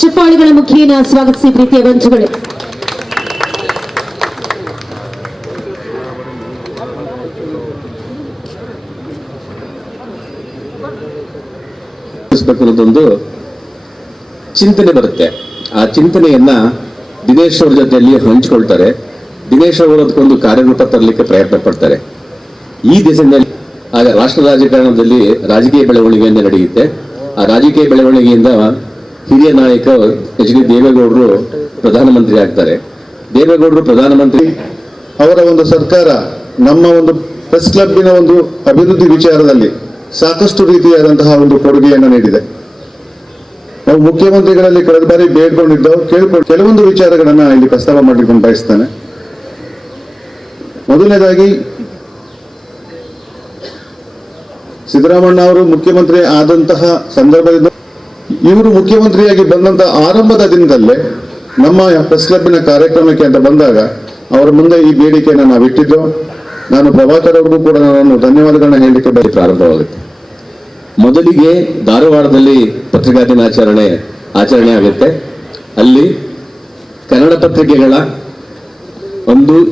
ಚಿಪ್ಪಾಳಿಗಳ ಮುಖೇನ ಸ್ವಾಗತಿಸಿ ಪ್ರೀತಿಯ ಬಂಧುಗಳೇ. ಅನ್ನೋದೊಂದು ಚಿಂತನೆ ಬರುತ್ತೆ. ಆ ಚಿಂತನೆಯನ್ನ ದಿನೇಶ್ ಅವ್ರ ಜೊತೆಯಲ್ಲಿ ಹಂಚ್ಕೊಳ್ತಾರೆ. ದಿನೇಶ್ ಅವರು ಅದಕ್ಕೊಂದು ಕಾರ್ಯರೂಪ ತರಲಿಕ್ಕೆ ಪ್ರಯತ್ನ ಪಡ್ತಾರೆ. ಈ ದಿಸೆಯಲ್ಲಿ ಆಗ ರಾಷ್ಟ್ರ ರಾಜಕಾರಣದಲ್ಲಿ ರಾಜಕೀಯ ಬೆಳವಣಿಗೆಯಿಂದ ನಡೆಯುತ್ತೆ. ಆ ರಾಜಕೀಯ ಬೆಳವಣಿಗೆಯಿಂದ ಹಿರಿಯ ನಾಯಕ ಎಚ್ ಡಿ ದೇವೇಗೌಡರು ಪ್ರಧಾನಮಂತ್ರಿ ಆಗ್ತಾರೆ. ದೇವೇಗೌಡರು ಪ್ರಧಾನಮಂತ್ರಿ, ಅವರ ಒಂದು ಸರ್ಕಾರ ನಮ್ಮ ಒಂದು ಪ್ರೆಸ್ ಕ್ಲಬ್ಬಿನ ಒಂದು ಅಭಿವೃದ್ಧಿ ವಿಚಾರದಲ್ಲಿ ಸಾಕಷ್ಟು ರೀತಿಯಾದಂತಹ ಒಂದು ಕೊಡುಗೆಯನ್ನು ನೀಡಿದೆ. ನಾವು ಮುಖ್ಯಮಂತ್ರಿಗಳಲ್ಲಿ ಕಳೆದ ಬಾರಿ ಬೇಡ್ಕೊಂಡಿದ್ದವು, ಕೆಲವೊಂದು ವಿಚಾರಗಳನ್ನ ಇಲ್ಲಿ ಪ್ರಸ್ತಾವ ಮಾಡಲಿಕ್ಕೆ ಬಯಸ್ತೇನೆ. ಮೊದಲನೇದಾಗಿ ಸಿದ್ದರಾಮಣ್ಣ ಅವರು ಮುಖ್ಯಮಂತ್ರಿ ಆದಂತಹ ಸಂದರ್ಭದಿಂದ ಇವರು ಮುಖ್ಯಮಂತ್ರಿಯಾಗಿ ಬಂದಂತಹ ಆರಂಭದ ದಿನದಲ್ಲೇ ನಮ್ಮ ಪ್ರೆಸ್ ಕ್ಲಬ್ಬಿನ ಕಾರ್ಯಕ್ರಮಕ್ಕೆ ಅಂತ ಬಂದಾಗ ಅವರ ಮುಂದೆ ಈ ಬೇಡಿಕೆಯನ್ನು ನಾವು ಇಟ್ಟಿದ್ದು. ನಾನು ಪ್ರಭಾಕರ್ ಅವ್ರಿಗೂ ಕೂಡ ನಾನು ಧನ್ಯವಾದಗಳನ್ನ ಹೇಳಲಿಕ್ಕೆ ಪ್ರಾರಂಭವಾಗುತ್ತೆ. ಮೊದಲಿಗೆ ಧಾರವಾಡದಲ್ಲಿ ಪತ್ರಿಕಾ ದಿನಾಚರಣೆ ಆಗುತ್ತೆ. ಅಲ್ಲಿ ಕನ್ನಡ ಪತ್ರಿಕೆಗಳ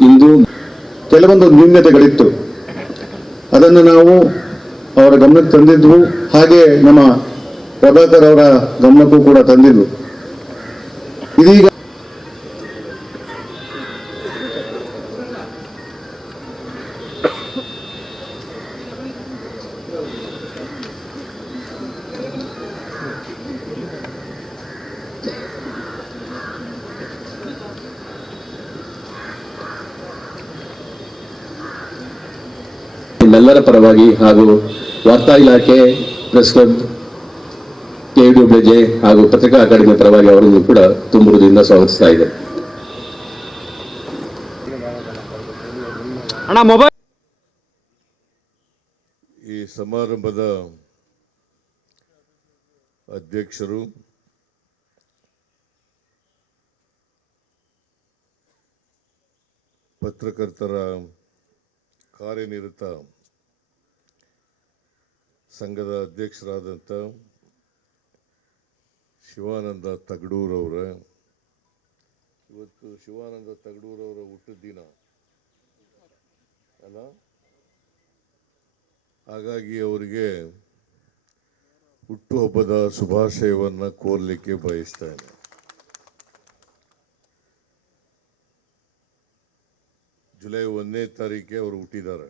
ಇಂದು ಕೆಲವೊಂದು ನ್ಯೂನ್ಯತೆಗಳಿತ್ತು. ಅದನ್ನು ನಾವು ಅವರ ಗಮನಕ್ಕೆ ತಂದಿದ್ವು. ಹಾಗೆ ನಮ್ಮ ಪ್ರಭಾಕರ್ ಅವರ ಗಮನಕ್ಕೂ ಕೂಡ ತಂದಿದ್ವು. ಇದೀಗ ನಿಮ್ಮೆಲ್ಲರ ಪರವಾಗಿ ಹಾಗೂ ವಾರ್ತಾ ಇಲಾಖೆ, ಪ್ರೆಸ್ ಕ್ಲಬ್, KUWJ ಹಾಗೂ ಪತ್ರಿಕಾ ಅಕಾಡೆಮಿ ಪರವಾಗಿ ಅವರನ್ನು ಕೂಡ ತುಂಬ ಹೃದಯದಿಂದ ಸ್ವಾಗತಿಸ್ತಾ ಇದೆ. ಈ ಸಮಾರಂಭದ ಅಧ್ಯಕ್ಷರು, ಪತ್ರಕರ್ತರ ಕಾರ್ಯನಿರತ ಸಂಘದ ಅಧ್ಯಕ್ಷರಾದಂಥ ಶಿವಾನಂದ ತಗಡೂರವರ, ಇವತ್ತು ಶಿವಾನಂದ ತಗಡೂರವರ ಹುಟ್ಟಿದ ದಿನ ಅಲ್ಲ, ಹಾಗಾಗಿ ಅವರಿಗೆ ಹುಟ್ಟುಹಬ್ಬದ ಶುಭಾಶಯವನ್ನು ಕೋರಲಿಕ್ಕೆ ಬಯಸ್ತೇನೆ. ಜುಲೈ 1ನೇ ತಾರೀಕಿಗೆ ಅವರು ಹುಟ್ಟಿದ್ದಾರೆ.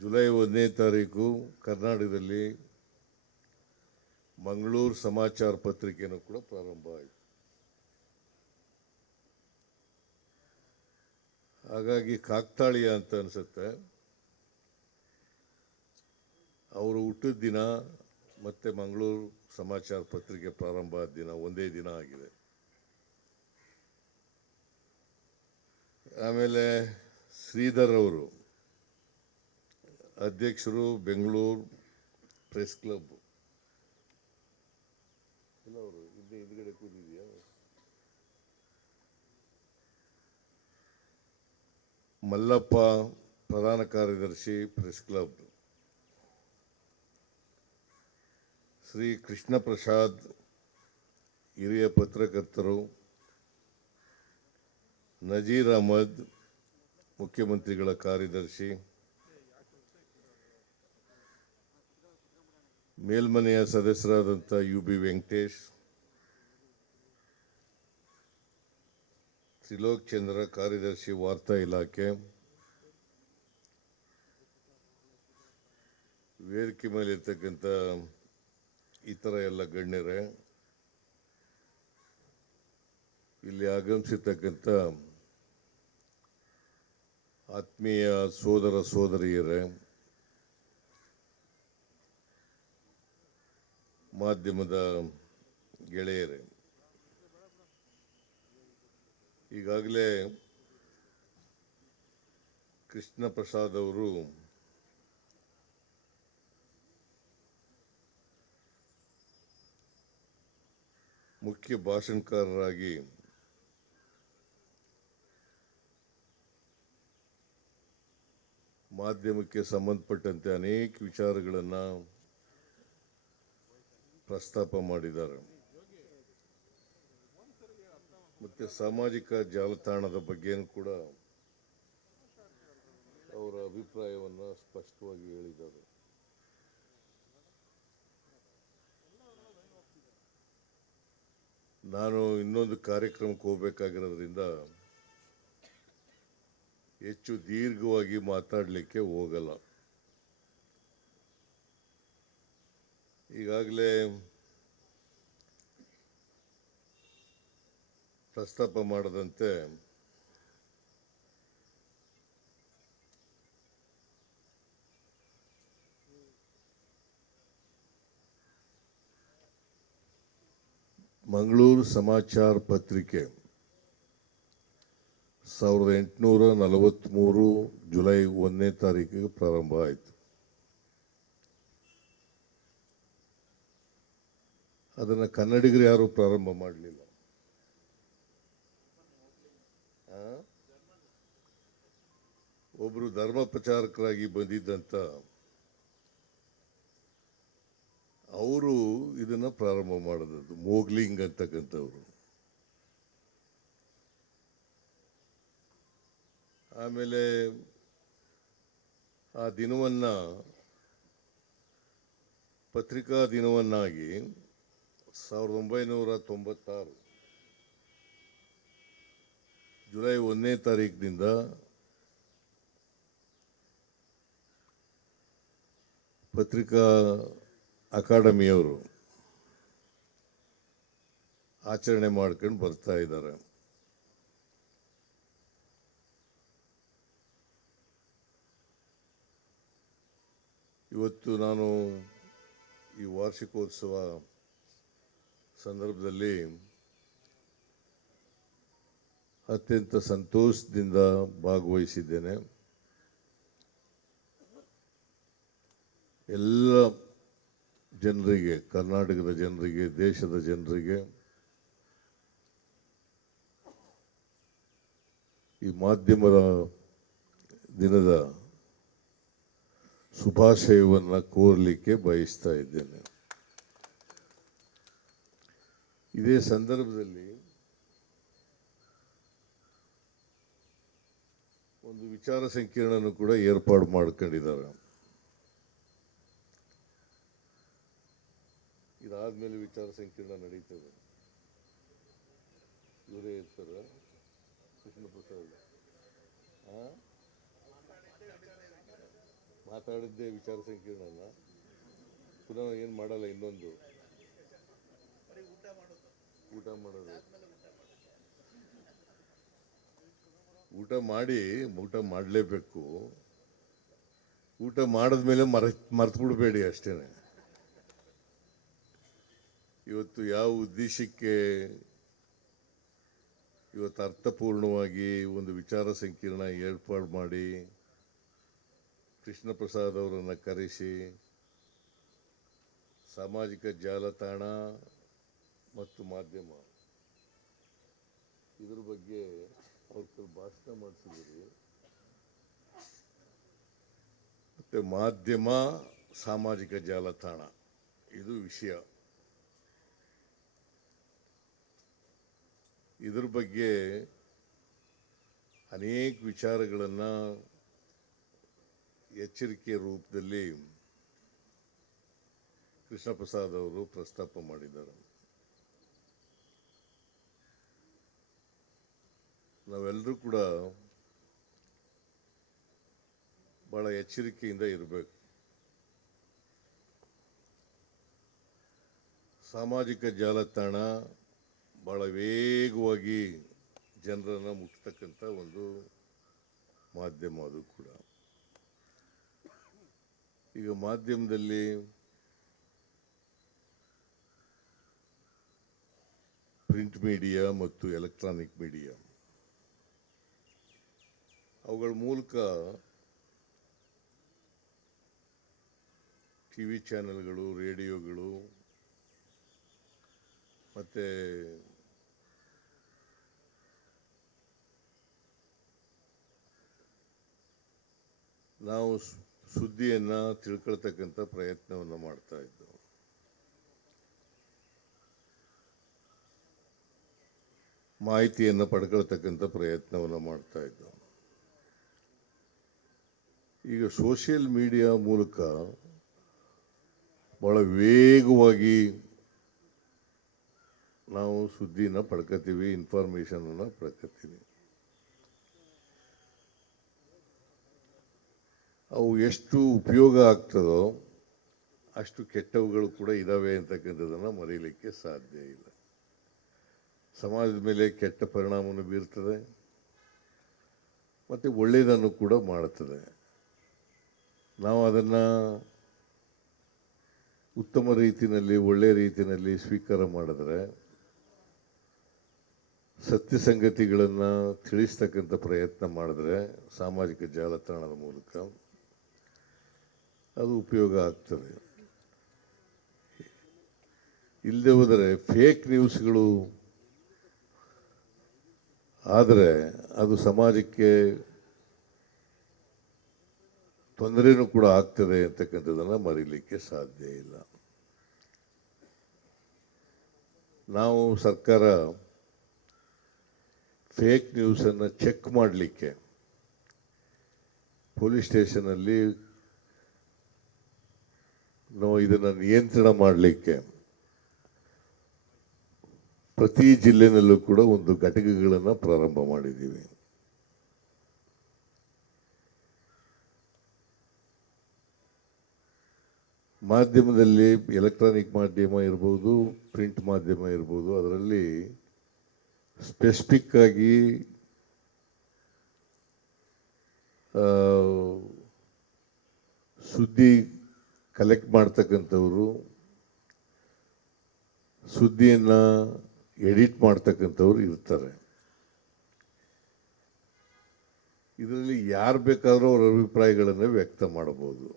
ಜುಲೈ 1ನೇ ತಾರೀಕು ಕರ್ನಾಟಕದಲ್ಲಿ ಮಂಗಳೂರು ಸಮಾಚಾರ ಪತ್ರಿಕೆಯನ್ನು ಕೂಡ ಪ್ರಾರಂಭ ಆಯಿತು. ಹಾಗಾಗಿ ಕಾಕ್ತಾಳೀಯ ಅಂತ ಅನಿಸುತ್ತೆ. ಅವರು ಹುಟ್ಟಿದ ದಿನ ಮತ್ತೆ ಮಂಗಳೂರು ಸಮಾಚಾರ ಪತ್ರಿಕೆ ಪ್ರಾರಂಭ ಆದ ದಿನ ಒಂದೇ ದಿನ ಆಗಿದೆ. ಆಮೇಲೆ ಶ್ರೀಧರ್ ಅವರು ಅಧ್ಯಕ್ಷರು, ಬೆಂಗಳೂರು ಪ್ರೆಸ್ ಕ್ಲಬ್. ಅವರು ಹಿಂದ್ಗಡೆ ಕೂತಿದೆಯಾ? ಮಲ್ಲಪ್ಪ ಪ್ರಧಾನ ಕಾರ್ಯದರ್ಶಿ, ಪ್ರೆಸ್ ಕ್ಲಬ್. ಶ್ರೀ ಕೃಷ್ಣ ಪ್ರಸಾದ್ ಹಿರಿಯ ಪತ್ರಕರ್ತರು. ನಜೀರ್ ಅಹಮದ್ ಮುಖ್ಯಮಂತ್ರಿಗಳ ಕಾರ್ಯದರ್ಶಿ. ಮೇಲ್ಮನೆಯ ಸದಸ್ಯರಾದಂಥ UB ವೆಂಕಟೇಶ್. ತ್ರಿಲೋಕ್ ಚಂದ್ರ ಕಾರ್ಯದರ್ಶಿ, ವಾರ್ತಾ ಇಲಾಖೆ. ವೇದಿಕೆ ಮೇಲೆ ಇರ್ತಕ್ಕಂಥ ಇತರ ಎಲ್ಲ ಗಣ್ಯರೇ, ಇಲ್ಲಿ ಆಗಮಿಸಿರ್ತಕ್ಕಂಥ ಆತ್ಮೀಯ ಸೋದರ ಸೋದರಿಯರೇ, ಮಾಧ್ಯಮದ ಗೆಳೆಯರೇ, ಈಗಾಗಲೇ ಕೃಷ್ಣ ಪ್ರಸಾದ್ ಅವರು ಮುಖ್ಯ ಭಾಷಣಕಾರರಾಗಿ ಮಾಧ್ಯಮಕ್ಕೆ ಸಂಬಂಧಪಟ್ಟಂತೆ ಅನೇಕ ವಿಚಾರಗಳನ್ನು ಪ್ರಸ್ತಾಪ ಮಾಡಿದ್ದಾರೆ. ಮತ್ತೆ ಸಾಮಾಜಿಕ ಜಾಲತಾಣದ ಬಗ್ಗೆನೂ ಕೂಡ ಅವರ ಅಭಿಪ್ರಾಯವನ್ನು ಸ್ಪಷ್ಟವಾಗಿ ಹೇಳಿದ್ದಾರೆ. ನಾನು ಇನ್ನೊಂದು ಕಾರ್ಯಕ್ರಮಕ್ಕೆ ಹೋಗಬೇಕಾಗಿರೋದ್ರಿಂದ ಹೆಚ್ಚು ದೀರ್ಘವಾಗಿ ಮಾತಾಡಲಿಕ್ಕೆ ಹೋಗಲ್ಲ. ಈಗಾಗಲೇ ಪ್ರಸ್ತಾಪ ಮಾಡದಂತೆ ಮಂಗಳೂರು ಸಮಾಚಾರ ಪತ್ರಿಕೆ 1843 ಜುಲೈ 1ನೇ ತಾರೀಕಿಗೆ ಪ್ರಾರಂಭ ಆಯಿತು. ಅದನ್ನು ಕನ್ನಡಿಗರು ಯಾರು ಪ್ರಾರಂಭ ಮಾಡಲಿಲ್ಲ. ಒಬ್ಬರು ಧರ್ಮ ಪ್ರಚಾರಕರಾಗಿ ಬಂದಿದ್ದಂಥ ಅವರು ಇದನ್ನ ಪ್ರಾರಂಭ ಮಾಡಿದದ್ದು, ಮೋಗ್ಲಿಂಗ್ ಅಂತಕ್ಕಂಥವ್ರು. ಆಮೇಲೆ ಆ ದಿನವನ್ನ ಪತ್ರಿಕಾ ದಿನವನ್ನಾಗಿ 1996 ಜುಲೈ 1ನೇ ತಾರೀಕಿನಿಂದ ಪತ್ರಿಕಾ ಅಕಾಡೆಮಿಯವರು ಆಚರಣೆ ಮಾಡ್ಕೊಂಡು ಬರ್ತಾ ಇದ್ದಾರೆ. ಇವತ್ತು ನಾನು ಈ ವಾರ್ಷಿಕೋತ್ಸವ ಸಂದರ್ಭದಲ್ಲಿ ಅತ್ಯಂತ ಸಂತೋಷದಿಂದ ಭಾಗವಹಿಸಿದ್ದೇನೆ. ಎಲ್ಲ ಜನರಿಗೆ, ಕರ್ನಾಟಕದ ಜನರಿಗೆ, ದೇಶದ ಜನರಿಗೆ ಈ ಮಾಧ್ಯಮದ ದಿನದ ಶುಭಾಶಯವನ್ನು ಕೋರಲಿಕ್ಕೆ ಬಯಸ್ತಾ ಇದ್ದೇನೆ. ಇದೇ ಸಂದರ್ಭದಲ್ಲಿ ಒಂದು ವಿಚಾರ ಸಂಕಿರಣನೂ ಕೂಡ ಏರ್ಪಾಡು ಮಾಡ್ಕೊಂಡಿದ್ದಾರೆ. ಇದಾದ್ಮೇಲೆ ವಿಚಾರ ಸಂಕಿರಣ ನಡೀತದೆ. ಇವರೇ ಇರ್ತಾರ ಕೃಷ್ಣ ಪ್ರಸಾದ್ ಮಾತಾಡಿದ್ದೆ ವಿಚಾರ ಸಂಕಿರಣನ ಪುನಃ ಏನು ಮಾಡಲ್ಲ. ಇನ್ನೊಂದು ಊಟ ಮಾಡೋದು, ಊಟ ಮಾಡಲೇಬೇಕು. ಊಟ ಮಾಡಿದ್ಮೇಲೆ ಮರ್ತು ಬಿಡಬೇಡಿ ಅಷ್ಟೇನೆ. ಇವತ್ತು ಯಾವ ಉದ್ದೇಶಕ್ಕೆ ಇವತ್ತು ಅರ್ಥಪೂರ್ಣವಾಗಿ ಒಂದು ವಿಚಾರ ಸಂಕಿರಣ ಏರ್ಪಾಡು ಮಾಡಿ ಕೃಷ್ಣ ಪ್ರಸಾದ್ ಅವರನ್ನು ಕರೆಸಿ ಸಾಮಾಜಿಕ ಜಾಲತಾಣ ಮತ್ತು ಮಾಧ್ಯಮ ಇದ್ರ ಬಗ್ಗೆ ಅವ್ರ ಭಾಷಣ ಮಾಡಿಸಿದ್ರಿ. ಮತ್ತೆ ಮಾಧ್ಯಮ, ಸಾಮಾಜಿಕ ಜಾಲತಾಣ ಇದು ವಿಷಯ. ಇದ್ರ ಬಗ್ಗೆ ಅನೇಕ ವಿಚಾರಗಳನ್ನು ಎಚ್ಚರಿಕೆ ರೂಪದಲ್ಲಿ ಕೃಷ್ಣ ಪ್ರಸಾದ್ ಅವರು ಪ್ರಸ್ತಾಪ ಮಾಡಿದ್ದಾರೆ. ನಾವೆಲ್ಲರೂ ಕೂಡ ಬಹಳ ಎಚ್ಚರಿಕೆಯಿಂದ ಇರಬೇಕು. ಸಾಮಾಜಿಕ ಜಾಲತಾಣ ಬಹಳ ವೇಗವಾಗಿ ಜನರನ್ನು ಮುಟ್ತಕ್ಕಂಥ ಒಂದು ಮಾಧ್ಯಮ. ಅದು ಕೂಡ ಈಗ ಮಾಧ್ಯಮದಲ್ಲಿ ಪ್ರಿಂಟ್ ಮೀಡಿಯಾ ಮತ್ತು ಎಲೆಕ್ಟ್ರಾನಿಕ್ ಮೀಡಿಯಾ ಅವುಗಳ ಮೂಲಕ ಟಿ ವಿ ಚಾನೆಲ್ಗಳು, ರೇಡಿಯೋಗಳು ಮತ್ತು ನಾವು ಸುದ್ದಿಯನ್ನು ತಿಳ್ಕೊಳ್ತಕ್ಕಂಥ ಪ್ರಯತ್ನವನ್ನು ಮಾಡ್ತಾ ಇದ್ದೆವು. ಮಾಹಿತಿಯನ್ನು ಪಡ್ಕೊಳ್ತಕ್ಕಂಥ ಪ್ರಯತ್ನವನ್ನು ಮಾಡ್ತಾ ಇದ್ದೆವು. ಈಗ ಸೋಷಿಯಲ್ ಮೀಡಿಯಾ ಮೂಲಕ ಭಾಳ ವೇಗವಾಗಿ ನಾವು ಸುದ್ದಿನ ಪಡ್ಕೊತೀವಿ, ಇನ್ಫಾರ್ಮೇಷನನ್ನು ಪಡ್ಕೊತೀವಿ. ಅವು ಎಷ್ಟು ಉಪಯೋಗ ಆಗ್ತದೋ ಅಷ್ಟು ಕೆಟ್ಟವುಗಳು ಕೂಡ ಇದ್ದಾವೆ ಅಂತಕ್ಕಂಥದ್ದನ್ನು ಮರೀಲಿಕ್ಕೆ ಸಾಧ್ಯ ಇಲ್ಲ. ಸಮಾಜದ ಮೇಲೆ ಕೆಟ್ಟ ಪರಿಣಾಮವನ್ನು ಬೀರ್ತದೆ ಮತ್ತು ಒಳ್ಳೆಯದನ್ನು ಕೂಡ ಮಾಡ್ತದೆ. ನಾವು ಅದನ್ನು ಉತ್ತಮ ರೀತಿಯಲ್ಲಿ, ಒಳ್ಳೆಯ ರೀತಿಯಲ್ಲಿ ಸ್ವೀಕಾರ ಮಾಡಿದ್ರೆ, ಸತ್ಯ ಸಂಗತಿಗಳನ್ನು ತಿಳಿಸ್ತಕ್ಕಂಥ ಪ್ರಯತ್ನ ಮಾಡಿದ್ರೆ ಸಾಮಾಜಿಕ ಜಾಲತಾಣದ ಮೂಲಕ ಅದು ಉಪಯೋಗ ಆಗ್ತದೆ. ಇಲ್ಲದೆ ಹೋದರೆ ಫೇಕ್ ನ್ಯೂಸ್ಗಳು ಆದರೆ ಅದು ಸಮಾಜಕ್ಕೆ ತೊಂದರೆನೂ ಕೂಡ ಆಗ್ತದೆ ಅಂತಕ್ಕಂಥದ್ದನ್ನು ಮರೀಲಿಕ್ಕೆ ಸಾಧ್ಯ ಇಲ್ಲ. ನಾವು ಸರ್ಕಾರ ಫೇಕ್ ನ್ಯೂಸನ್ನು ಚೆಕ್ ಮಾಡಲಿಕ್ಕೆ ಪೊಲೀಸ್ ಸ್ಟೇಷನಲ್ಲಿ ನಾವು ಇದನ್ನು ನಿಯಂತ್ರಣ ಮಾಡಲಿಕ್ಕೆ ಪ್ರತಿ ಜಿಲ್ಲೆನಲ್ಲೂ ಕೂಡ ಒಂದು ಘಟಕಗಳನ್ನು ಪ್ರಾರಂಭ ಮಾಡಿದ್ದೀವಿ. ಮಾಧ್ಯಮದಲ್ಲಿ ಎಲೆಕ್ಟ್ರಾನಿಕ್ ಮಾಧ್ಯಮ ಇರ್ಬೋದು, ಪ್ರಿಂಟ್ ಮಾಧ್ಯಮ ಇರ್ಬೋದು, ಅದರಲ್ಲಿ ಸ್ಪೆಸಿಫಿಕ್ ಆಗಿ ಸುದ್ದಿ ಕಲೆಕ್ಟ್ ಮಾಡ್ತಕ್ಕಂಥವ್ರು, ಸುದ್ದಿಯನ್ನು ಎಡಿಟ್ ಮಾಡ್ತಕ್ಕಂಥವ್ರು ಇರ್ತಾರೆ. ಇದರಲ್ಲಿ ಯಾರು ಬೇಕಾದರೂ ಅವರ ಅಭಿಪ್ರಾಯಗಳನ್ನು ವ್ಯಕ್ತ ಮಾಡಬಹುದು.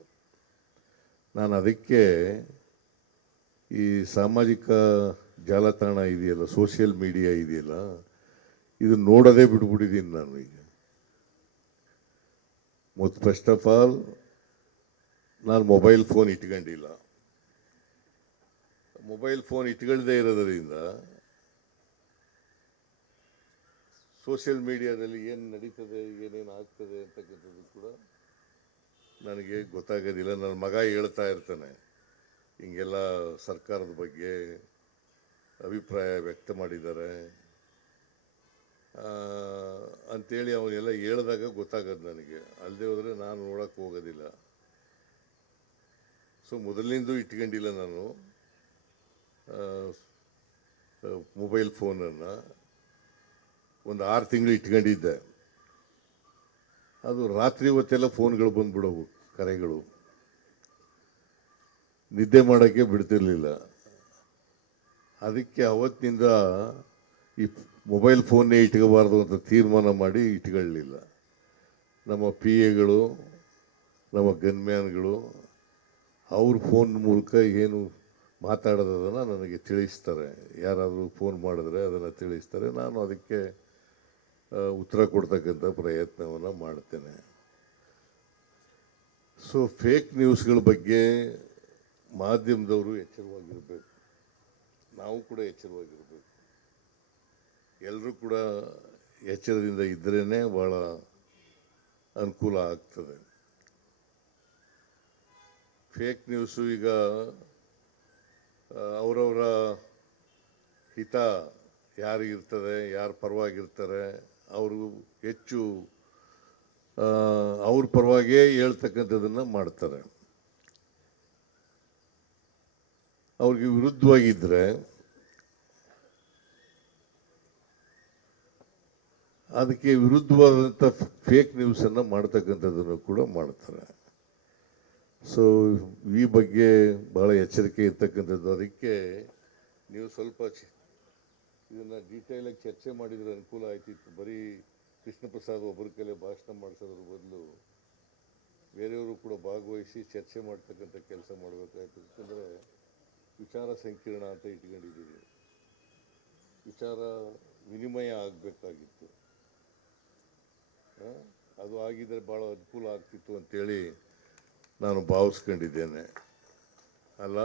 ನಾನು ಅದಕ್ಕೆ ಈ ಸಾಮಾಜಿಕ ಜಾಲತಾಣ ಇದೆಯಲ್ಲ, ಸೋಷಿಯಲ್ ಮೀಡಿಯಾ ಇದೆಯಲ್ಲ, ಇದು ನೋಡೋದೇ ಬಿಟ್ಬಿಟ್ಟಿದ್ದೀನಿ ನಾನು ಈಗ. ಮತ್ತು ಫಸ್ಟ್ ಆಫ್ ಆಲ್ ನಾನು ಮೊಬೈಲ್ ಫೋನ್ ಇಟ್ಕೊಂಡಿಲ್ಲ. ಮೊಬೈಲ್ ಫೋನ್ ಇಟ್ಕೊಳ್ಳದೇ ಇರೋದರಿಂದ ಸೋಷಿಯಲ್ ಮೀಡಿಯಾದಲ್ಲಿ ಏನು ನಡೀತದೆ, ಏನೇನು ಆಗ್ತದೆ ಅಂತಕ್ಕಂಥದ್ದು ಕೂಡ ನನಗೆ ಗೊತ್ತಾಗೋದಿಲ್ಲ. ನನ್ನ ಮಗ ಹೇಳ್ತಾ ಇರ್ತಾನೆ, ಹಿಂಗೆಲ್ಲ ಸರ್ಕಾರದ ಬಗ್ಗೆ ಅಭಿಪ್ರಾಯ ವ್ಯಕ್ತ ಮಾಡಿದ್ದಾರೆ ಅಂಥೇಳಿ ಅವನ್ನೆಲ್ಲ ಹೇಳಿದಾಗ ಗೊತ್ತಾಗೋದು ನನಗೆ. ಅಲ್ಲದೆ ಹೋದರೆ ನಾನು ನೋಡೋಕ್ಕೆ ಹೋಗೋದಿಲ್ಲ. ಸೊ ಮೊದಲಿನಿಂದ ಇಟ್ಕೊಂಡಿಲ್ಲ ನಾನು ಮೊಬೈಲ್ ಫೋನನ್ನು. ಒಂದು 6 ತಿಂಗಳು ಇಟ್ಕೊಂಡಿದ್ದೆ. ಅದು ರಾತ್ರಿ ಹೊತ್ತೆಲ್ಲ ಫೋನ್ಗಳು ಬಂದ್ಬಿಡವು, ಕರೆಗಳು, ನಿದ್ದೆ ಮಾಡೋಕ್ಕೆ ಬಿಡ್ತಿರ್ಲಿಲ್ಲ. ಅದಕ್ಕೆ ಅವತ್ತಿನಿಂದ ಈ ಮೊಬೈಲ್ ಫೋನ್ನೇ ಇಟ್ಕೋಬಾರ್ದು ಅಂತ ತೀರ್ಮಾನ ಮಾಡಿ ಇಟ್ಕೊಳ್ಳಲಿಲ್ಲ. ನಮ್ಮ ಪಿ ಎಗಳು, ನಮ್ಮ ಗನ್ಮ್ಯಾನ್ಗಳು ಅವ್ರ ಫೋನ್ ಮೂಲಕ ಏನು ಮಾತಾಡೋದನ್ನು ನನಗೆ ತಿಳಿಸ್ತಾರೆ. ಯಾರಾದರೂ ಫೋನ್ ಮಾಡಿದ್ರೆ ಅದನ್ನು ತಿಳಿಸ್ತಾರೆ. ನಾನು ಅದಕ್ಕೆ ಉತ್ತರ ಕೊಡ್ತಕ್ಕಂಥ ಪ್ರಯತ್ನವನ್ನು ಮಾಡ್ತೇನೆ. ಸೊ ಫೇಕ್ ನ್ಯೂಸ್ಗಳ ಬಗ್ಗೆ ಮಾಧ್ಯಮದವರು ಎಚ್ಚರವಾಗಿರಬೇಕು, ನಾವು ಕೂಡ ಎಚ್ಚರವಾಗಿರಬೇಕು. ಎಲ್ಲರೂ ಕೂಡ ಎಚ್ಚರದಿಂದ ಇದ್ರೇ ಭಾಳ ಅನುಕೂಲ ಆಗ್ತದೆ. ಫೇಕ್ ನ್ಯೂಸು ಈಗ ಅವರವರ ಹಿತ ಯಾರಿಗಿರ್ತದೆ, ಯಾರು ಪರವಾಗಿರ್ತಾರೆ, ಅವರು ಹೆಚ್ಚು ಅವ್ರ ಪರವಾಗಿಯೇ ಹೇಳ್ತಕ್ಕಂಥದ್ದನ್ನು ಮಾಡ್ತಾರೆ. ಅವ್ರಿಗೆ ವಿರುದ್ಧವಾಗಿದ್ದರೆ ಅದಕ್ಕೆ ವಿರುದ್ಧವಾದಂಥ ಫೇಕ್ ನ್ಯೂಸನ್ನು ಮಾಡ್ತಕ್ಕಂಥದ್ದನ್ನು ಕೂಡ ಮಾಡ್ತಾರೆ. ಸೊ ಈ ಬಗ್ಗೆ ಭಾಳ ಎಚ್ಚರಿಕೆ ಇರ್ತಕ್ಕಂಥದ್ದು. ಅದಕ್ಕೆ ನೀವು ಸ್ವಲ್ಪ ಇದನ್ನು ಡೀಟೇಲಾಗಿ ಚರ್ಚೆ ಮಾಡಿದರೆ ಅನುಕೂಲ ಆಯ್ತಿತ್ತು. ಬರೀ ಕೃಷ್ಣ ಪ್ರಸಾದ್ ಒಬ್ಬರ ಕೈಲೇ ಭಾಷಣ ಮಾಡಿಸೋದ್ರ ಬದಲು ಬೇರೆಯವರು ಕೂಡ ಭಾಗವಹಿಸಿ ಚರ್ಚೆ ಮಾಡ್ತಕ್ಕಂಥ ಕೆಲಸ ಮಾಡಬೇಕಾಯ್ತು. ಯಾಕಂದರೆ ವಿಚಾರ ಸಂಕಿರಣ ಅಂತ ಇಟ್ಕೊಂಡಿದ್ದೀವಿ, ವಿಚಾರ ವಿನಿಮಯ ಆಗಬೇಕಾಗಿತ್ತು. ಅದು ಆಗಿದ್ದರೆ ಭಾಳ ಅನುಕೂಲ ಆಗ್ತಿತ್ತು ಅಂತೇಳಿ ನಾನು ಭಾವಿಸ್ಕೊಂಡಿದ್ದೇನೆ. ಅಲ್ಲ,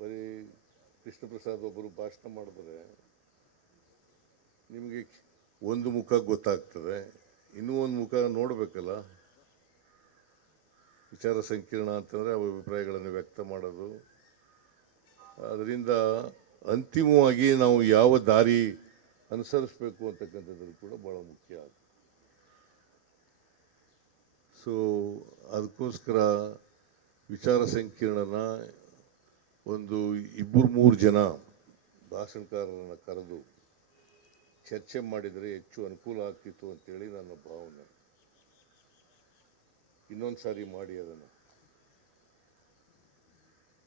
ಬರೀ ಕೃಷ್ಣ ಪ್ರಸಾದ್ ಒಬ್ಬರು ಭಾಷಣ ಮಾಡಿದ್ರೆ ನಿಮಗೆ ಒಂದು ಮುಖ ಗೊತ್ತಾಗ್ತದೆ, ಇನ್ನೂ ಒಂದು ಮುಖ ನೋಡಬೇಕಲ್ಲ. ವಿಚಾರ ಸಂಕಿರಣ ಅಂತಂದರೆ ಅಭಿಪ್ರಾಯಗಳನ್ನು ವ್ಯಕ್ತ ಮಾಡೋದು, ಅದರಿಂದ ಅಂತಿಮವಾಗಿ ನಾವು ಯಾವ ದಾರಿ ಅನುಸರಿಸಬೇಕು ಅಂತಕ್ಕಂಥದ್ದು ಕೂಡ ಭಾಳ ಮುಖ್ಯ ಆಗುತ್ತೆ. ಸೊ ಅದಕ್ಕೋಸ್ಕರ ವಿಚಾರ ಸಂಕಿರಣನ ಒಂದು 2-3 ಜನ ಭಾಷಣಕಾರರನ್ನು ಕರೆದು ಚರ್ಚೆ ಮಾಡಿದರೆ ಹೆಚ್ಚು ಅನುಕೂಲ ಆಗ್ತಿತ್ತು ಅಂತೇಳಿ ನನ್ನ ಭಾವನೆ. ಇನ್ನೊಂದು ಸಾರಿ ಮಾಡಿ, ಅದನ್ನು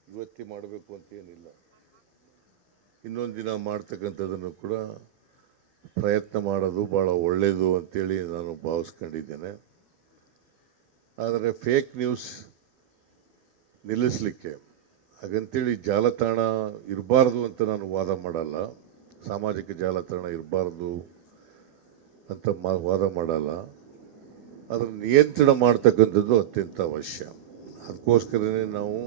ಇವತ್ತೇ ಮಾಡಬೇಕು ಅಂತೇನಿಲ್ಲ, ಇನ್ನೊಂದು ದಿನ ಮಾಡ್ತಕ್ಕಂಥದ್ದನ್ನು ಕೂಡ ಪ್ರಯತ್ನ ಮಾಡೋದು ಭಾಳ ಒಳ್ಳೆಯದು ಅಂತೇಳಿ ನಾನು ಭಾವಿಸ್ಕೊಂಡಿದ್ದೇನೆ. ಆದರೆ ಫೇಕ್ ನ್ಯೂಸ್ ನಿಲ್ಲಿಸಲಿಕ್ಕೆ ಹಾಗಂತೇಳಿ ಜಾಲತಾಣ ಇರಬಾರ್ದು ಅಂತ ನಾನು ವಾದ ಮಾಡಲ್ಲ, ಸಾಮಾಜಿಕ ಜಾಲತಾಣ ಇರಬಾರ್ದು ಅಂತ ವಾದ ಮಾಡಲ್ಲ. ಅದರ ನಿಯಂತ್ರಣ ಮಾಡ್ತಕ್ಕಂಥದ್ದು ಅತ್ಯಂತ ಅವಶ್ಯ. ಅದಕ್ಕೋಸ್ಕರನೇ ನಾವು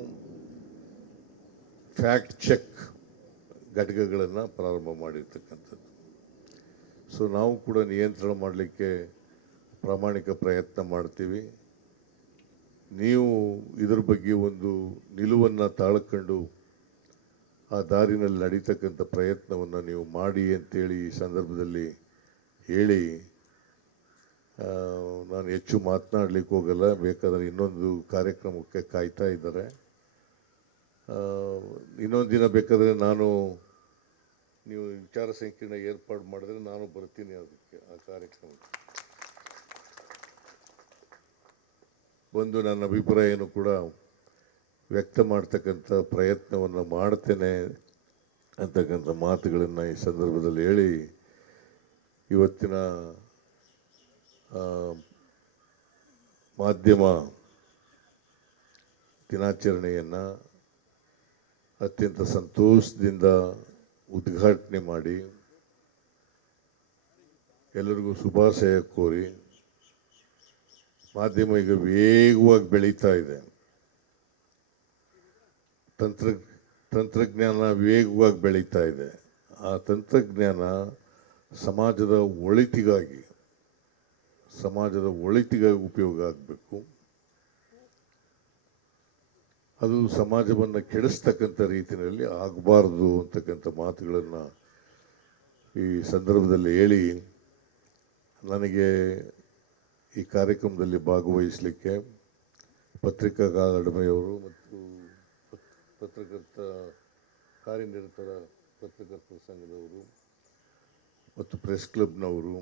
ಫ್ಯಾಕ್ಟ್ ಚೆಕ್ ಘಟಕಗಳನ್ನು ಪ್ರಾರಂಭ ಮಾಡಿರ್ತಕ್ಕಂಥದ್ದು. ಸೊ ನಾವು ಕೂಡ ನಿಯಂತ್ರಣ ಮಾಡಲಿಕ್ಕೆ ಪ್ರಾಮಾಣಿಕ ಪ್ರಯತ್ನ ಮಾಡ್ತೀವಿ. ನೀವು ಇದರ ಬಗ್ಗೆ ಒಂದು ನಿಲುವನ್ನು ತಾಳ್ಕೊಂಡು ಆ ದಾರಿನಲ್ಲಿ ನಡೀತಕ್ಕಂಥ ಪ್ರಯತ್ನವನ್ನು ನೀವು ಮಾಡಿ ಅಂತೇಳಿ ಈ ಸಂದರ್ಭದಲ್ಲಿ ಹೇಳಿ, ನಾನು ಹೆಚ್ಚು ಮಾತನಾಡಲಿಕ್ಕೆ ಹೋಗಲ್ಲ. ಬೇಕಾದರೆ ಇನ್ನೊಂದು ಕಾರ್ಯಕ್ರಮಕ್ಕೆ ಕಾಯ್ತಾ ಇದ್ದಾರೆ. ಇನ್ನೊಂದು ದಿನ ಬೇಕಾದರೆ ನೀವು ವಿಚಾರ ಸಂಕಿರಣ ಏರ್ಪಾಡು ಮಾಡಿದ್ರೆ ನಾನು ಬರ್ತೀನಿ ಅದಕ್ಕೆ, ಆ ಕಾರ್ಯಕ್ರಮಕ್ಕೆ ಬಂದು ನನ್ನ ಅಭಿಪ್ರಾಯವನ್ನು ಕೂಡ ವ್ಯಕ್ತ ಮಾಡ್ತಕ್ಕಂಥ ಪ್ರಯತ್ನವನ್ನು ಮಾಡ್ತೇನೆ ಅಂತಕ್ಕಂಥ ಮಾತುಗಳನ್ನು ಈ ಸಂದರ್ಭದಲ್ಲಿ ಹೇಳಿ, ಇವತ್ತಿನ ಮಾಧ್ಯಮ ದಿನಾಚರಣೆಯನ್ನು ಅತ್ಯಂತ ಸಂತೋಷದಿಂದ ಉದ್ಘಾಟನೆ ಮಾಡಿ ಎಲ್ಲರಿಗೂ ಶುಭಾಶಯ ಕೋರಿ, ಮಾಧ್ಯಮ ಈಗ ವೇಗವಾಗಿ ಬೆಳೀತಾ ಇದೆ, ತಂತ್ರಜ್ಞಾನ ವೇಗವಾಗಿ ಬೆಳೀತಾ ಇದೆ. ಆ ತಂತ್ರಜ್ಞಾನ ಸಮಾಜದ ಒಳಿತಿಗಾಗಿ ಉಪಯೋಗ ಆಗಬೇಕು. ಅದು ಸಮಾಜವನ್ನು ಕೆಡಿಸ್ತಕ್ಕಂಥ ರೀತಿಯಲ್ಲಿ ಆಗಬಾರ್ದು ಅಂತಕ್ಕಂಥ ಮಾತುಗಳನ್ನು ಈ ಸಂದರ್ಭದಲ್ಲಿ ಹೇಳಿ, ನನಗೆ ಈ ಕಾರ್ಯಕ್ರಮದಲ್ಲಿ ಭಾಗವಹಿಸಲಿಕ್ಕೆ ಪತ್ರಿಕಾ ಅಕಾಡೆಮಿಯವರು ಮತ್ತು ಕಾರ್ಯನಿರತರ ಪತ್ರಕರ್ತರ ಸಂಘದವರು ಮತ್ತು ಪ್ರೆಸ್ ಕ್ಲಬ್ನವರು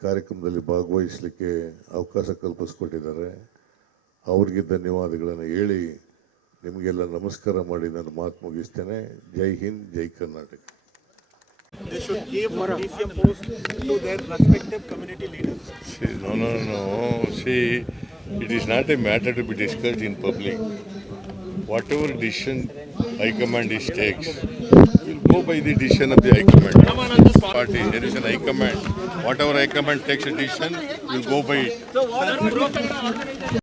ಕಾರ್ಯಕ್ರಮದಲ್ಲಿ ಭಾಗವಹಿಸಲಿಕ್ಕೆ ಅವಕಾಶ ಕಲ್ಪಿಸ್ಕೊಟ್ಟಿದ್ದಾರೆ. ಅವ್ರಿಗೆ ಧನ್ಯವಾದಗಳನ್ನು ಹೇಳಿ ನಿಮಗೆಲ್ಲ ನಮಸ್ಕಾರ ಮಾಡಿ ನಾನು ಮಾತು ಮುಗಿಸ್ತೇನೆ. ಜೈ ಹಿಂದ್, ಜೈ Karnataka. They should give DCM post to their respective community leaders. No. See, it is not a matter to be discussed in public. Whatever decision High Command takes, we'll go by the decision of the High Command. Party, there is an High Command. Whatever High Command takes a decision, we'll go by it.